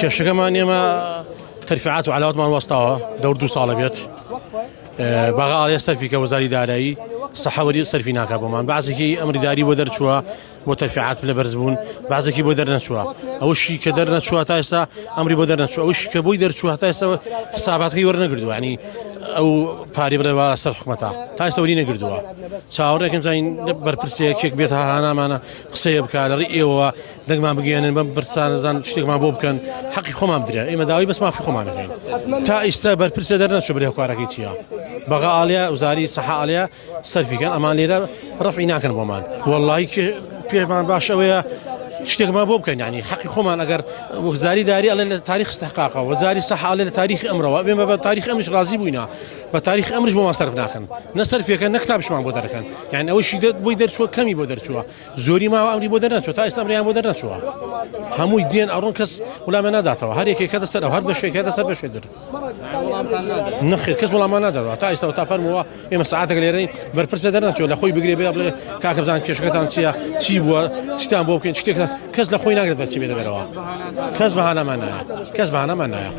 کێشەکەمان ئێمە تەرفیعات و عەلاوەتمان وەستاوە دەور 2 ساڵە بێت باغا ئاڵێ سەرفی کە وەزاری دارایی سەحەوەری سەرفی ناکا بۆمان بەعزێکی ئەمریداری بۆ دەرچووە بۆ تەرفیعات لە بەرز بوون بەعزێکی بۆ دەرنەچووە ئەوشی کە دەرنەچووە تا ئێستا ئەمری بۆ دەرنەچووە ئەوشی کە بۆی دەرچووە تا ئێستا حساباتەکەی وەرنەگردووە ینی ئەو پارێ برەوە سەر حکومەتە تا ئێستا وەری نەگردووە چاوەڕێکم زین بەرپرسەیەکێک بێت هانامانە قسەیە بکات لەڕێی ئێوە دەنگمان بگەێنن بەم پرسانەزان شتێکمان بۆ بکەن حەقی خۆمان بدرێ ئێمە داوای بەس مافی خۆمانەکەین تا ئێستا بەرپرسە دەرنەچوو بەرێ هۆکارەکەی چییە بەغا ئاڵیا وزاری سەحا ئاڵیا سەرفیکەن ئەمان لێرە ڕەفعی ناکەن بۆمان وەڵڵاهی پێمان باش ئەوەیە شتێکمان بۆ بکەین ینی حەقی خۆمان ئەگەر وەزاری داری ئەڵێ لە تاریخ استحقاقەوە وەزاری سەحا ئەڵێ لە تاریخی ئەمڕەوە بێمە بە تاریخ ئەمریش ڕازی بووینە بە تاریخ ئەمریش بۆمان سەرف ناکەن نە سەرفیەکەن نە کتابشمان بۆ دەرەکەن یعنی ئەوەشی بۆی دەرچووە کەمی بۆ دەرچووە زۆری ماوە ئەمری بۆ دەرنەچووە تا ئێستا ئەمریان بۆ دەرنەچووە هەمووی دێن ئەڕۆن کەس وەڵامیان ناداتەوە هەر یەکێک کە دەسەر هەر بەشێک کە دەسەر بەشێتر نەخێر کەس وەڵامان نادەوە تا ئێستا تا فەرمووە ئێمە سەعاتێک لێرەین بەرپرسە دەرنەچووە لە خۆی بگرێ بێ بڵێ کاکە بزان کێشەکەتان چییە چی بووە چیتان بۆ بکەین شتێک کەس لە خۆی ناگرێت دەرچی بێ دەبەرەوە کەس بەهانەمان نایە